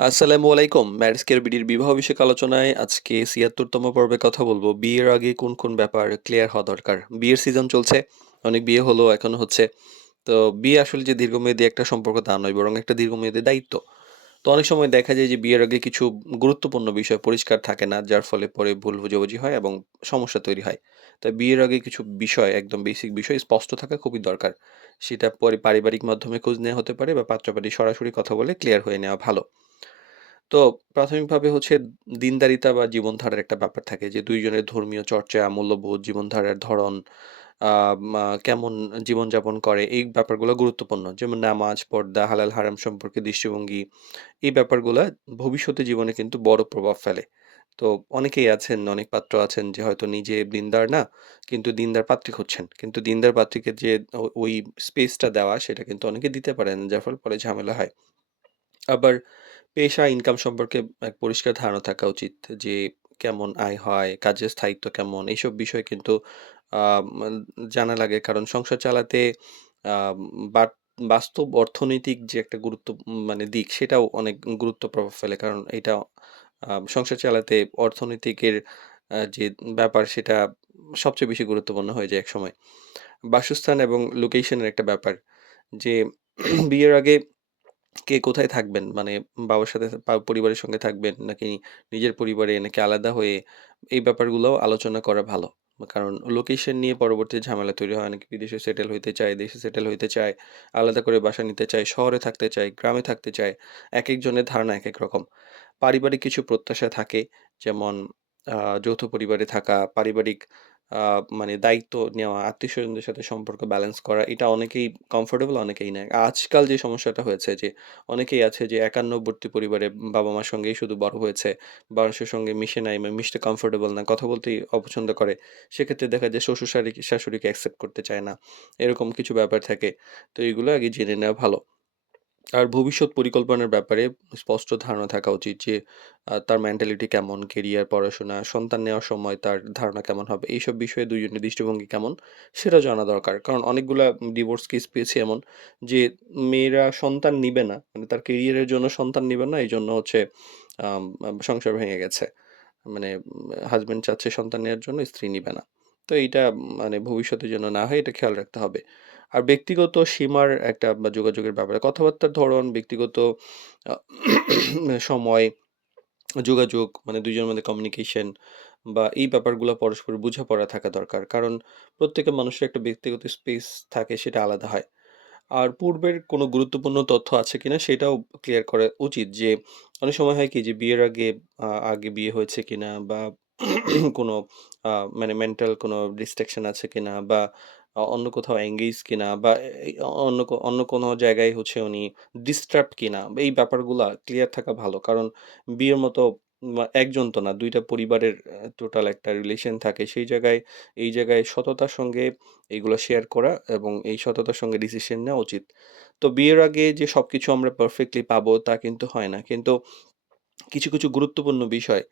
আসসালামু আলাইকুম। Marriage care বিডির বিবাহ বিষয়ক আলোচনায় আজকে ৭৬তম পর্বে কথা বলবো। বিয়ের আগে কোন, কোন ব্যাপার ক্লিয়ার হওয়া দরকার? বিয়ের সিজন চলছে। অনেক বিয়ে হলো, এখনো হচ্ছে। তো বিয়ে আসলে যে দীর্ঘমেয়াদী একটা সম্পর্ক তা নয়, বরং একটা দীর্ঘমেয়াদী দায়িত্ব। তো অনেক সময় দেখা যায় যে বিয়ের আগে কিছু গুরুত্বপূর্ণ বিষয় পরিষ্কার থাকে না, যার ফলে পরে ভুল বোঝাবুঝি হয় এবং সমস্যা তৈরি হয়। তাই বিয়ের আগে কিছু বিষয়, একদম বেসিক বিষয় স্পষ্ট থাকা খুবই দরকার। সেটা পরে পারিবারিক মাধ্যমে খোঁজ নেওয়া হতে পারে বা পাত্রপাত্রী সরাসরি কথা বলে ক্লিয়ার হয়ে নেওয়া ভালো। তো প্রাথমিকভাবে হচ্ছে দিনদারিতা বা জীবনধারার একটা ব্যাপার থাকে যে ২ জনের ধর্মীয় চর্চা, মূল্যবোধ, জীবনধারার ধরন, আ মা কেমন জীবনযাপন করে এই ব্যাপারগুলো গুরুত্বপূর্ণ। যেমন নামাজ, পর্দা, হালাল হারাম সম্পর্কে দৃষ্টিভঙ্গি, এই ব্যাপারগুলা ভবিষ্যতে জীবনে কিন্তু বড় প্রভাব ফেলে। তো অনেকেই আছেন, অনেক পাত্র আছেন যে হয়তো নিজে দিনদার না, কিন্তু দিনদার পাত্রী খুঁজছেন। কিন্তু দিনদার পাত্রীকে যে ওই স্পেসটা দেওয়া সেটা কিন্তু অনেকে দিতে পারে না, যার ফলে পরে ঝামেলা হয়। আবার পেশা, ইনকাম সম্পর্কে এক পরিষ্কার ধারণা থাকা উচিত যে কেমন আয় হয়, কাজের স্থায়িত্ব কেমন, এইসব বিষয় কিন্তু আ মান জানা লাগে। কারণ সংসার চালাতে আ বাট বাস্তব অর্থনৈতিক যে একটা গুরুত্ব মানে দিক সেটাও অনেক গুরুত্ব প্রভাব ফেলে। কারণ এটা সংসার চালাতে অর্থনৈতিকের যে ব্যাপার সেটা সবচেয়ে বেশি গুরুত্বপূর্ণ হয়ে যায় একসময়। বাসস্থান এবং লোকেশন এর একটা ব্যাপার যে বিয়ের আগে কে কোথায় থাকবেন? মানে বাবার সাথে পরিবারের সঙ্গে থাকবেন নাকি নিজের পরিবারে নাকি আলাদা হয়ে এই ব্যাপারগুলোও আলোচনা করা ভালো। কারণ লোকেশন নিয়ে পরবর্তীতে ঝামেলা তৈরি হয়। অনেকে বিদেশে সেটেল হইতে চায়, দেশে সেটেল হইতে চায়, আলাদা করে বাসা নিতে চায়, শহরে থাকতে চায়, গ্রামে থাকতে চায়। একেকজনের ধারণা একেক রকম। পারিবারিক কিছু প্রত্যাশা থাকে যেমন আ যৌথ পরিবারে থাকা, পারিবারিক আ মানে দায়িত্ব নেওয়া, আত্মীয়স্বজনদের সাথে সম্পর্ক ব্যালেন্স করা এটা অনেকেই কমফোর্টেবল, অনেকেই না। আজকাল যে সমস্যাটা হয়েছে যে অনেকেই আছে যে একান্নবর্তী পরিবারে বাবা-মার সঙ্গেই শুধু বড় হয়েছে। মানুষের সঙ্গে মিশে নাই, মিশতে কমফোর্টেবল না, কথা বলতেই অপছন্দ করে। সেক্ষেত্রে দেখা যায় শ্বশুর শাশুড়িকে অ্যাকসেপ্ট করতে চায় না। এরকম কিছু ব্যাপার থাকে। তো এগুলো আগে জেনে নেওয়া ভালো। আর ভবিষ্যৎ পরিকল্পনার ব্যাপারে স্পষ্ট ধারণা থাকা উচিত যে তার মেন্টালিটি কেমন, কেরিয়ার, পড়াশোনা, সন্তান নেওয়ার সময় তার ধারণা কেমন হবে, এইসব বিষয়ে দুজনের দৃষ্টিভঙ্গি কেমন সেটাও জানা দরকার। কারণ অনেকগুলা ডিভোর্স কেস পেয়েছি এমন যে মেয়েরা সন্তান নিবে না, মানে তার কেরিয়ারের জন্য সন্তান নিবে না, এইজন্য হচ্ছে আম আম সংসার ভেঙে গেছে। মানে হাসব্যান্ড চাচ্ছে সন্তান নেওয়ার জন্য, স্ত্রী নিবে না। তো এইটা মানে ভবিষ্যতের জন্য না হয় এটা খেয়াল রাখতে হবে। আর ব্যক্তিগত সীমার একটা বা যোগাযোগের ব্যাপারে কথাবার্তার ধরন, ব্যক্তিগত আ সময়, যোগাযোগ মানে ২ জনের মধ্যে কমিউনিকেশন বা এই ব্যাপারগুলা পরস্পর বোঝাপড়া থাকা দরকার। কারণ প্রত্যেকটা মানুষের একটা ব্যক্তিগত স্পেস থাকে, সেটা আলাদা হয়। আর পূর্বের কোনো গুরুত্বপূর্ণ তথ্য আছে কিনা সেটাও ক্লিয়ার করা উচিত যে অনেক সময় হয় কি যে বিয়ের আগে আগে বিয়ে হয়েছে কিনা বা কোনো আ মানে মেন্টাল কোনো ডিস্ট্রাকশন আছে কিনা বা অন্য কোথাও এঙ্গেজ কিনা বা এই অন্য কোনো জায়গায় হচ্ছে উনি ডিস্টার্বড কিনা বা এই ব্যাপারগুলা ক্লিয়ার থাকা ভালো। কারণ বিয়ের মতো একজন তো না, ২ টা পরিবারের টোটাল একটা রিলেশন থাকে। সেই জায়গায় এই জায়গায় সততার সঙ্গে এগুলো শেয়ার করা এবং এই সততার সঙ্গে ডিসিশন নেওয়া উচিত। তো বিয়ের আগে যে সবকিছু আমরা পারফেক্টলি পাবো তা কিন্তু হয় না। কিন্তু কিছু, কিছু গুরুত্বপূর্ণ বিষয়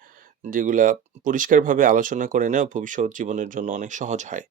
যেগুলা পরিষ্কারভাবে আলোচনা করে নেওয়া ভবিষ্যৎ জীবনের জন্য অনেক সহজ হয়।